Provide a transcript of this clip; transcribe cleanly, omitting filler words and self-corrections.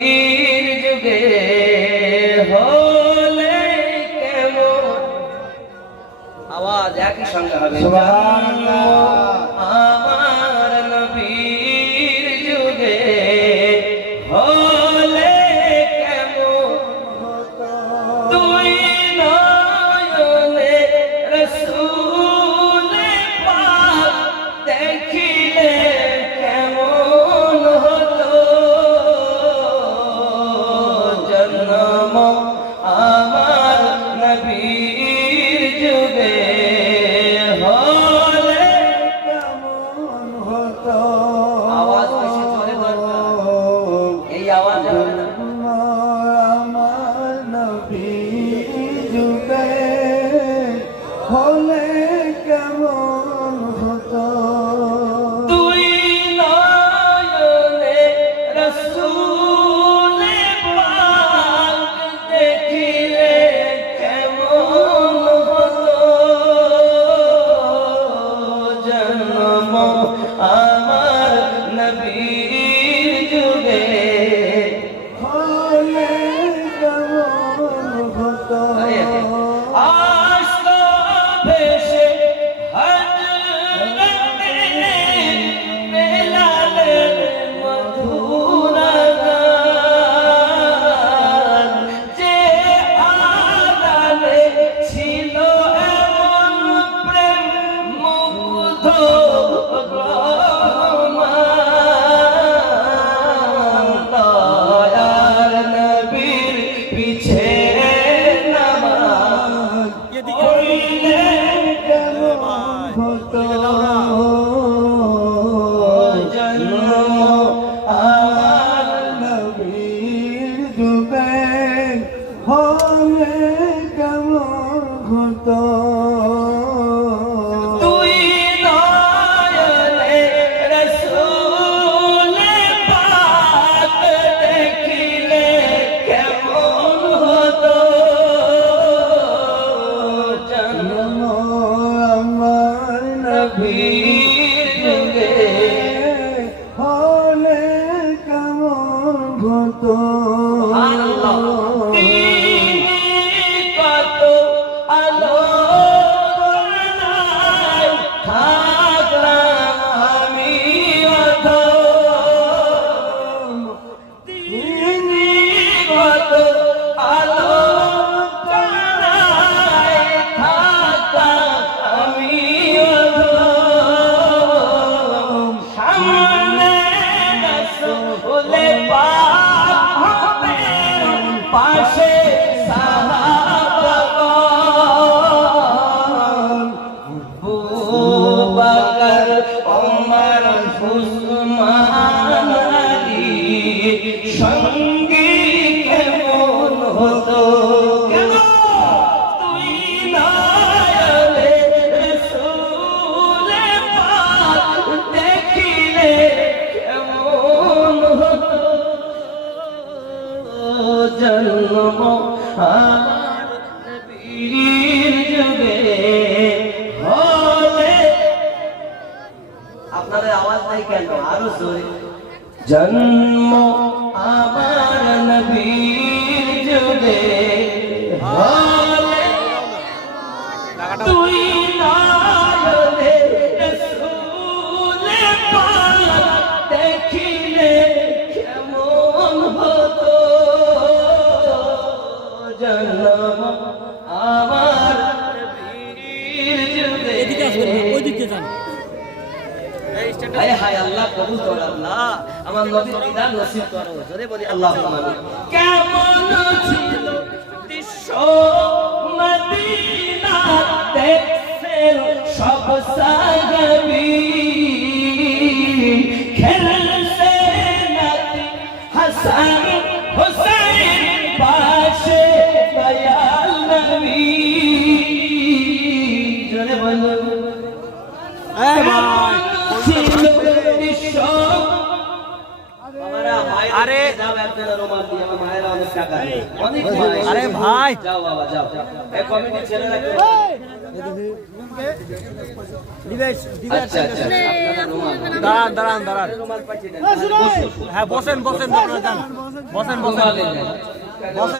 যুগে হলে কেমন আওয়াজ একই সঙ্গে হবে আমার নবীর যুগে হলে কেমন তুই নয়নে রাসূল পাক দেখিলে কেমন হতো জন্ম আমার নবীর যুগে হলে কেমন হতো আওয়াজ বেশি জোরে দরকার এই আওয়াজ হবে না আমার নবীর যুগে হলে কেমন হতো তুই নয়নে রাসূল পাক দেখিলে কেমন হতো জন্ম আমার নবীর যুগে হলে কেমন হতো আসতো ভেসে হযরতে বেলালের মধুর গান যে আড়ালে ছিল এমন প্রেম মুগ্ধ দয়ার নবীর পিছে নামাজ পড়লে কেমন হতো জন্ম আমার নবীর যুগে হলে কেমন হতো তুই নয়নে রাসূল পাক দেখিলে কেমন হতো জন্ম আমার নবীর যুগে হলে কেমন হতো কত আলো থাকলাম আমি অধম তিনি কত আলো থাকলাম আমি অধম সামনে রাসূল পাক হবেন পাশে সাহাবাগণ আবু বকর ওমর উসমান আলী সঙ্গী কেমন হতো কেন তুই নয়নে রাসূল পাক দেখিলে কেমন হতো জন্ম আমার নবীর যুগে হলে আপনাদের আওয়াজ নাই কেন আরো জোরে জন্ম আমার নবীর যুগে হলে তুই নয়নে রাসূল পাক দেখিলে কেমন হতো জন্ম আমার নবীর যুগে এদিকে আসবেন ওইদিকে যান হায় হায় আল্লাহ কবুল করো আল্লাহ আমার নবীর দিদার নসিব করো জোরে বলি আল্লাহুম্মা আমিন কেমন ছিল দৃশ্য মদিনা দেখছেন সব সাহাবী খেলছে নাতি হাসান হুসাইন পাশে দয়াল নবী জোরে বলো এই ভাই আরে আরে ভাই যাও বাবা যাও এই কমিটি ছেড়ে রাখো আচ্ছা আচ্ছা দাঁড়ান রুমাল পাঠিয়ে দেন। হ্যাঁ বসেন রুমাল এনে দেন। বসেন